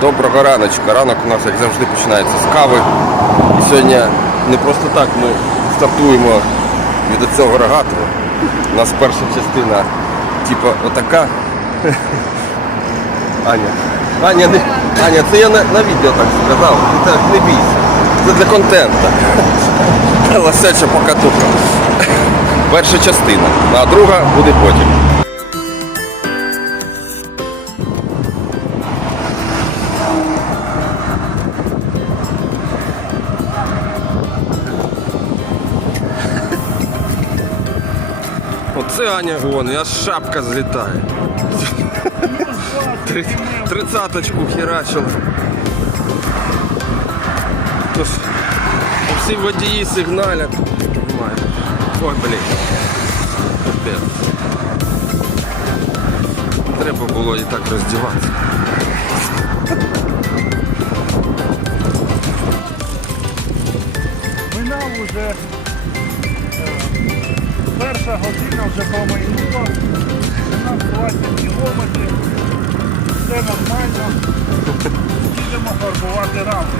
Доброго раночка. Ранок у нас, як завжди, починається з кави. І сьогодні не просто так ми стартуємо від цього рогатого. У нас перша частина, типу, отака. Аня. Аня, не... Аня, це я на, на відео так сказав. Ти так не бійся. Це для контенту. Лосяча покатуха. Перша частина, а друга буде потім. Оце Аня гон, аж шапка злітає. Три- Тридцяточку херачила. Тож, всі водії сигналять. Ой, блін. Капець. Треба було і так роздіватися. Минав уже перша година вже помайнула, 20 кілометрів, все нормально. Їдемо фарбувати рамки.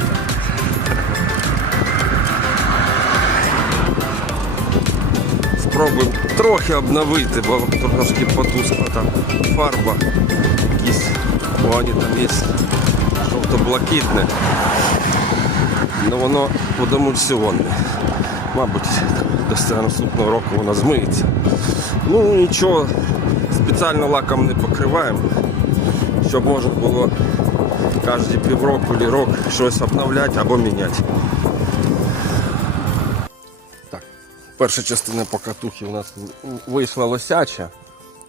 Спробуємо трохи обновити, бо трошки потускла там фарба. Якісь вони там є жовто-блакитне. Ну воно водомульсіонне. Мабуть, до наступного року воно змиється. Ну нічого, спеціально лаком не покриваємо, щоб можна було кожні півроку чи рок щось обновляти або міняти. Так, перша частина покатухи у нас вийшла лосяча.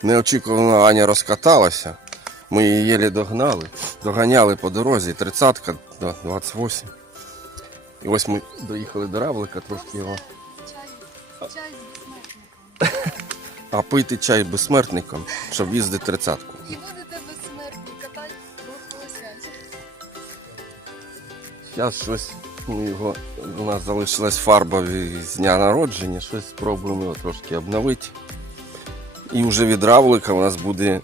Неочікувано Аня розкаталася. Ми її єлі догнали. Доганяли по дорозі 30-ка до 28. І ось ми доїхали до Равлика, трошки його. Чай, чай з безсмертником. А пити чай безсмертником, щоб їздити 30-ку. І будете безсмертні, катати. Зараз щось ми його, у нас залишилась фарба з дня народження, щось спробуємо його трошки обновити. І вже від равлика у нас буде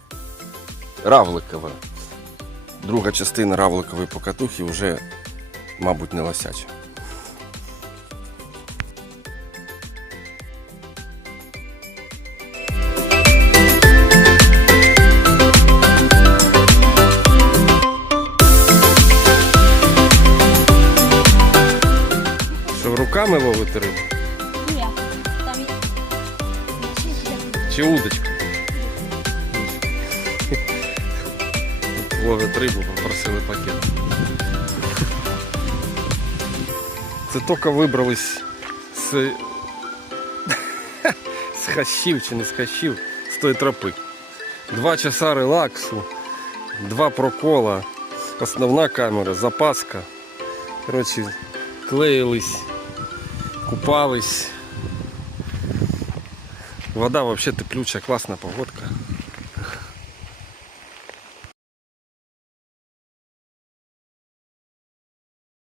равликова. Друга частина равликової покатухи вже, мабуть, не лосяча. Руками ловити рибу? Ні, там є. Чи удочка? Ловить рибу, попросили пакет. Це тільки вибрались з, з хащів чи не з хащів, з тої тропи. Два часа релаксу, два прокола, основна камера, запаска. Коротше, клеїлись, купались. Вода взагалі теплюча, класна погодка.